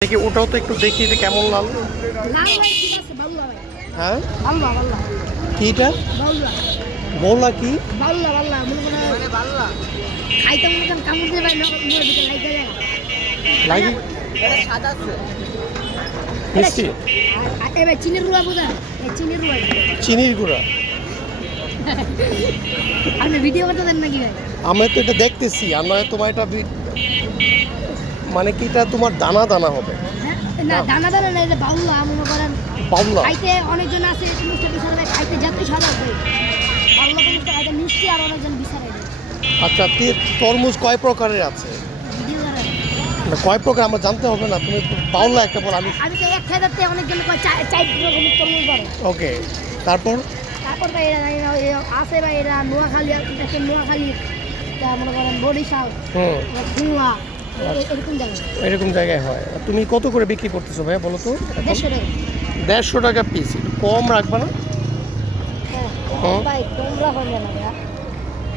দেখি ওটাও তো একটু দেখি যে কেমন লাল। হ্যাঁ? কিটা? বৌলা কি? মনে লাগি মিষ্টি? চিনির রুয়া বোঝা চিনির রুয়া চিনির গুঁড়া। আপনি ভিডিও করতে দেন নাকি ভাই? আমি তো এটা দেখতেছি নয় তোমার এটা মানে কি এটা তোমার দানা দানা হবে? হ্যাঁ না দানা দানা না যে বাউলা মনে করেন পাবলা খাইতে অনেকজন আছে মিষ্টি বিচারে খাইতে যতই সাদা হবে বাউলা মিষ্টি খাইতে মিষ্টি আর অনেকজন বিচারে। আচ্ছা তে- তরমুজ কয় প্রকারের আছে? কয় প্রকার আমরা জানতে হবে না তুমি পাওলা একটা বল আমি আমি তো এক খাইতে অনেকজন কয় চাই চাই রকমের তরমুজ করে ওকে তারপর? তারপর ভাই এরা আছে ভাই এরা নোয়াখালী নোয়াখালী মনে করেন বরিশাল হুম। খুলনা এরকম জায়গায় হয়। আর তুমি কত করে বিক্রি করতেছো ভাইয়া বলো তো? দেড়শো টাকা। পিস একটু কম রাখবা না? হ্যাঁ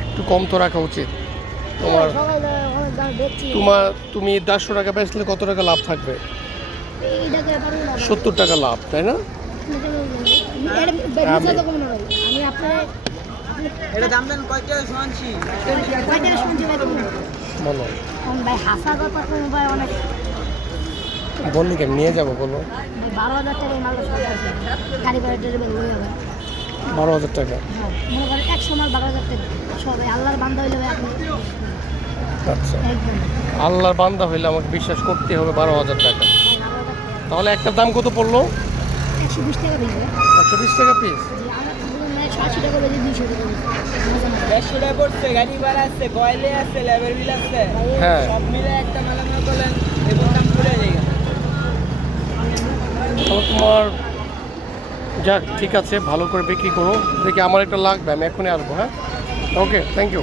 একটু কম তো রাখা উচিত। তোমার দেখছি তোমার তুমি দেড়শো টাকা বেচলে কত টাকা লাভ থাকবে? সত্তর টাকা লাভ তাই না? এটা দাম দেন কয়টা? শুনছি। কয় টাকা শুনছি ভাই তুমি বলো। কম ভাই হাসা কথা কম ভাই অনেক বললি কেন? নিয়ে যাব বলো। বারো হাজার টাকা গাড়ি ভাড়া ডেলিভারি হয়ে যাবে বারো হাজার টাকা। হ্যাঁ মনে করেন একশো মাল বারো হাজার টাকা। সবাই আল্লাহর বান্ধা হইলে আপনি আচ্ছা। আল্লাহর বান্দা হইলে আমাকে বিশ্বাস করতে হবে বারো হাজার টাকা। টাকা। তাহলে একটার দাম কত পড়ল? একশো বিশ টাকা দিবে একশো বিশ টাকা পিস আশি টাকা বেজে দুইশো টাকা দেড়শো টাকা পড়ছে গাড়ি ভাড়া আছে কয়লে আছে লেবার বিল আছে। হ্যাঁ। সব মিলে একটা মেলা করলেন এবং দাম পড়ে যায় তাহলে তোমার যাক ঠিক আছে ভালো করে বিক্রি করো। দেখি আমার একটা লাগবে আমি এখনই আসব হ্যাঁ? Okay thank you